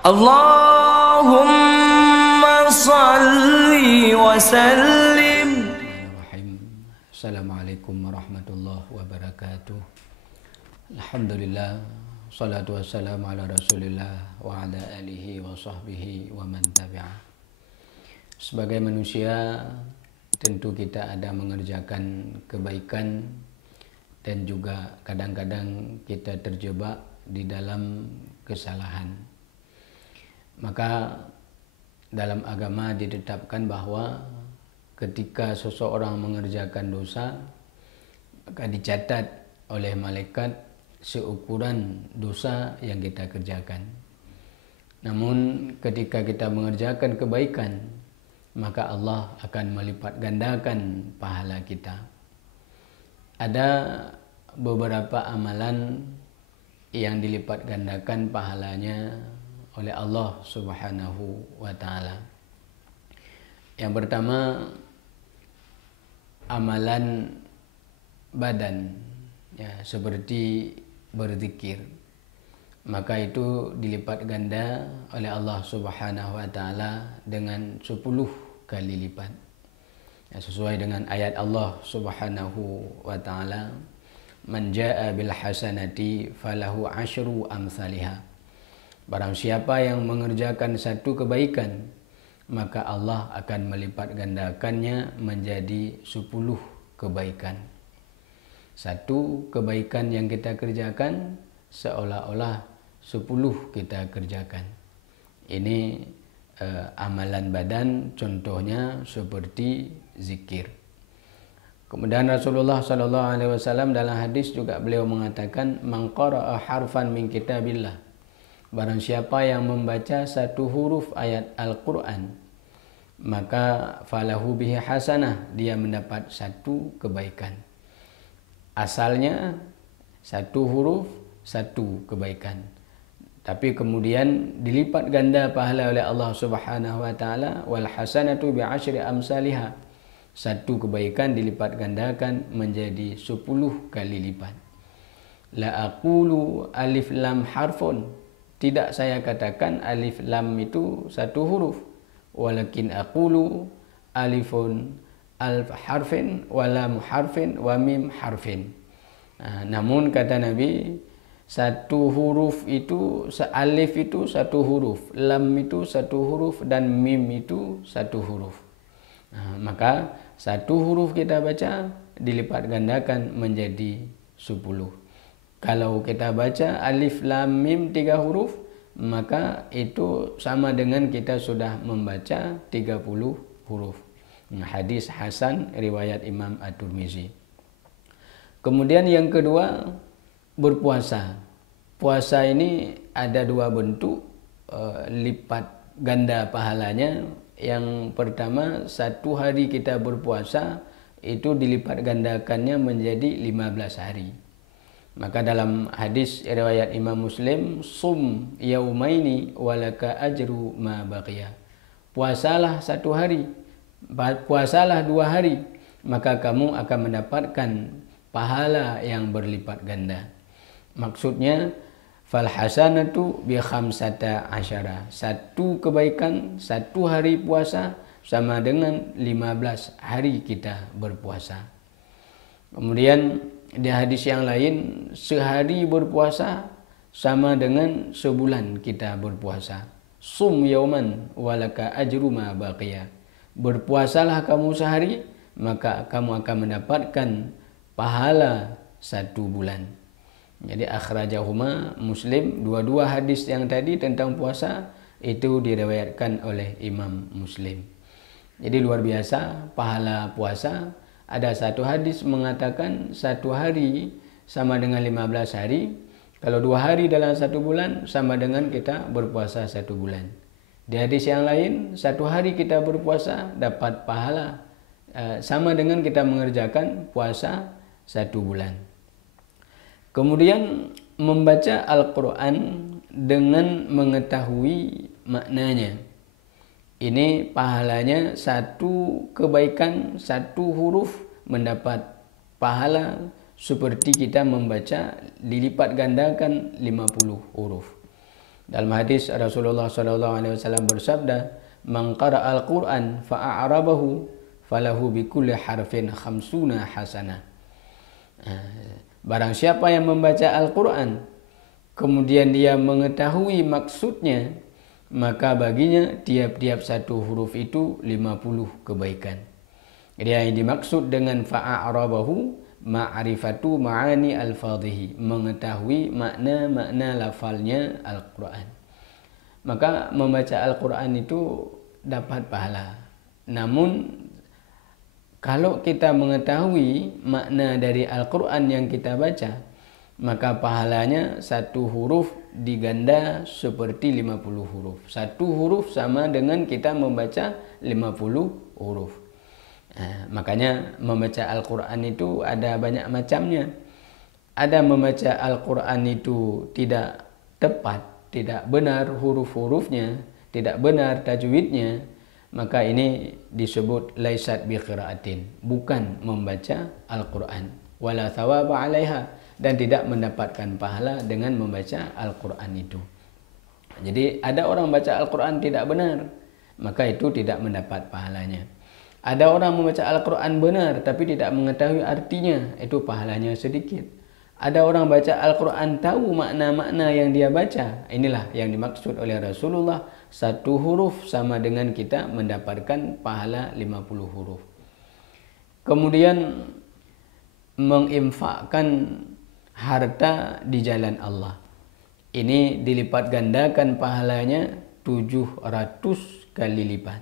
Allahumma salli wa sallim. Assalamualaikum warahmatullahi wabarakatuh. Alhamdulillah, salatu wassalamu ala rasulillah wa ala alihi wa sahbihi wa man tabi'ah. Sebagai manusia, tentu kita ada mengerjakan kebaikan dan juga kadang-kadang kita terjebak di dalam kesalahan. Maka dalam agama ditetapkan bahwa ketika seseorang mengerjakan dosa, maka dicatat oleh malaikat seukuran dosa yang kita kerjakan. Namun ketika kita mengerjakan kebaikan, maka Allah akan melipat gandakan pahala kita. Ada beberapa amalan yang dilipat gandakan pahalanya oleh Allah Subhanahu wa ta'ala. Yang pertama, amalan badan, ya, seperti berzikir, maka itu dilipat ganda oleh Allah Subhanahu wa ta'ala dengan 10 kali lipat, ya, sesuai dengan ayat Allah Subhanahu wa ta'ala, man jaa bil hasanati falahu asyru amsalihha. Barang siapa yang mengerjakan satu kebaikan, maka Allah akan melipat gandakannya menjadi 10 kebaikan. Satu kebaikan yang kita kerjakan seolah-olah 10 kita kerjakan. Ini amalan badan, contohnya seperti zikir. Kemudian Rasulullah SAW dalam hadis juga beliau mengatakan, man qara'a harfan min kitabillah. Barang siapa yang membaca satu huruf ayat Al-Quran, maka falahu bihi hasanah, dia mendapat satu kebaikan. Asalnya satu huruf, satu kebaikan. Tapi kemudian dilipat ganda pahala oleh Allah Subhanahu wa ta'ala, wal hasanatu bi asyri amsalihha. Satu kebaikan dilipat gandakan menjadi 10 kali lipat. La aqulu alif lam harfun. Tidak saya katakan alif lam itu satu huruf. Walakin aqulu alifun alf harfin wa lam harfin wa mim harfin. Namun kata Nabi, satu huruf itu, alif itu satu huruf, lam itu satu huruf, dan mim itu satu huruf. Maka satu huruf kita baca dilipat gandakan menjadi 10. Kalau kita baca alif lam mim 3 huruf, maka itu sama dengan kita sudah membaca 30 huruf. Hadis hasan riwayat Imam At-Tirmizi. Kemudian yang kedua, berpuasa. Puasa ini ada 2 bentuk lipat ganda pahalanya. Yang pertama, 1 hari kita berpuasa itu dilipat gandakannya menjadi 15 hari. Maka dalam hadis riwayat Imam Muslim, sum yaumaini walaka ajru ma baqiya. Puasalah 1 hari, puasalah 2 hari, maka kamu akan mendapatkan pahala yang berlipat ganda. Maksudnya, fal hasanatu bi khamsata asyara. Satu kebaikan, 1 hari puasa sama dengan 15 hari kita berpuasa. Kemudian di hadis yang lain, sehari berpuasa sama dengan sebulan kita berpuasa. Sum yauman walaka ajru ma baqiya. Berpuasalah kamu sehari, maka kamu akan mendapatkan pahala 1 bulan. Jadi akhrajahuma Muslim. 2 hadis yang tadi tentang puasa itu diriwayatkan oleh Imam Muslim. Jadi luar biasa pahala puasa. Ada 1 hadis mengatakan 1 hari sama dengan 15 hari. Kalau 2 hari dalam 1 bulan sama dengan kita berpuasa 1 bulan. Di hadis yang lain, 1 hari kita berpuasa dapat pahala sama dengan kita mengerjakan puasa 1 bulan. Kemudian membaca Al-Quran dengan mengetahui maknanya. Ini pahalanya 1 kebaikan, 1 huruf mendapat pahala seperti kita membaca dilipat gandakan 50 huruf. Dalam hadis Rasulullah SAW bersabda, "Man qara'al Qur'an fa'a'rabahu falahu bikulli harfin khamsuna hasanah." Barang siapa yang membaca Al-Quran kemudian dia mengetahui maksudnya, maka baginya tiap-tiap satu huruf itu 50 kebaikan. Jadi yang dimaksud dengan fa'a'rabahu ma'rifatu ma'ani al-fadhihi, mengetahui makna-makna lafalnya Al-Quran. Maka membaca Al-Quran itu dapat pahala. Namun kalau kita mengetahui makna dari Al-Quran yang kita baca, maka pahalanya satu huruf diganda seperti 50 huruf. Satu huruf sama dengan kita membaca 50 huruf. Makanya membaca Al-Quran itu ada banyak macamnya. Ada membaca Al-Quran itu tidak tepat, tidak benar huruf-hurufnya, tidak benar tajwidnya, maka ini disebut laisat bi qiraatin, bukan membaca Al-Quran, wala thawaba 'alaiha, dan tidak mendapatkan pahala dengan membaca Al-Quran itu. Jadi ada orang baca Al-Quran tidak benar, maka itu tidak mendapat pahalanya. Ada orang membaca Al-Quran benar tapi tidak mengetahui artinya, itu pahalanya sedikit. Ada orang baca Al-Quran tahu makna-makna yang dia baca. Inilah yang dimaksud oleh Rasulullah. Satu huruf sama dengan kita mendapatkan pahala 50 huruf. Kemudian menginfakkan harta di jalan Allah. Ini dilipat gandakan pahalanya 700 kali lipat.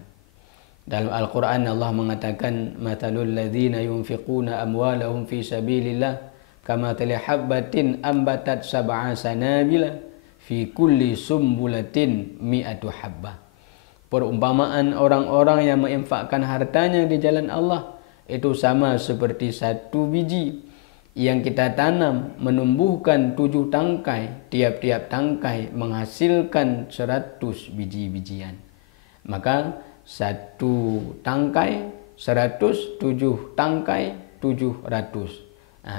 Dalam Al-Quran Allah mengatakan, "Mathalul ladzina yunfiquna amwalahum fi sabilillah kamathali habbatin ambatat sab'a sanabila fi kulli sumbulatin mi'atu habbah." Perumpamaan orang-orang yang menginfakkan hartanya di jalan Allah itu sama seperti satu biji yang kita tanam menumbuhkan 7 tangkai, tiap-tiap tangkai menghasilkan 100 biji-bijian. Maka satu tangkai 100, 7 tangkai 700.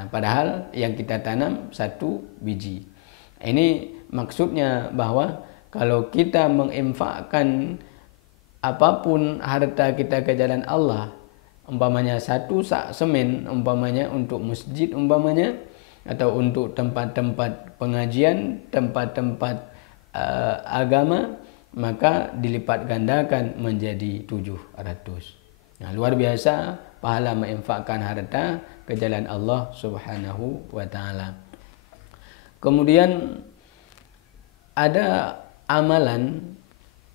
Padahal yang kita tanam satu biji. Ini maksudnya bahwa kalau kita menginfakkan apapun harta kita ke jalan Allah, umpamanya satu sak semen, umpamanya untuk masjid umpamanya, atau untuk tempat-tempat pengajian, tempat-tempat agama, maka dilipat gandakan menjadi 700. Luar biasa pahala menginfakkan harta ke jalan Allah Subhanahu wa taala. Kemudian ada amalan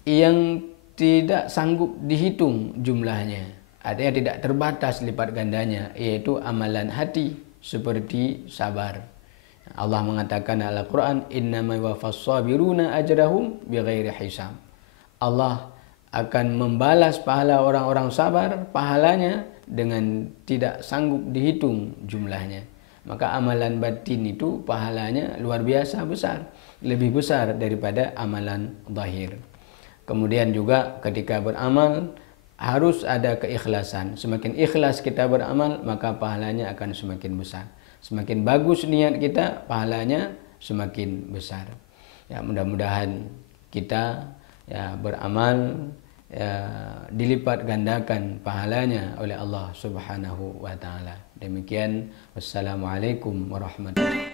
yang tidak sanggup dihitung jumlahnya. Ada yang tidak terbatas lipat gandanya, yaitu amalan hati seperti sabar. Allah mengatakan dalam Al-Quran, "Innama yuwaffas sabiruna ajrahum bighairi hisab." Allah akan membalas pahala orang-orang sabar, pahalanya dengan tidak sanggup dihitung jumlahnya. Maka amalan batin itu pahalanya luar biasa besar, lebih besar daripada amalan zahir. Kemudian juga ketika beramal harus ada keikhlasan. Semakin ikhlas kita beramal, maka pahalanya akan semakin besar. Semakin bagus niat kita, pahalanya semakin besar. Ya, mudah-mudahan kita beramal dilipat gandakan pahalanya oleh Allah Subhanahu wa taala. Demikian, wassalamualaikum warahmatullahi wabarakatuh.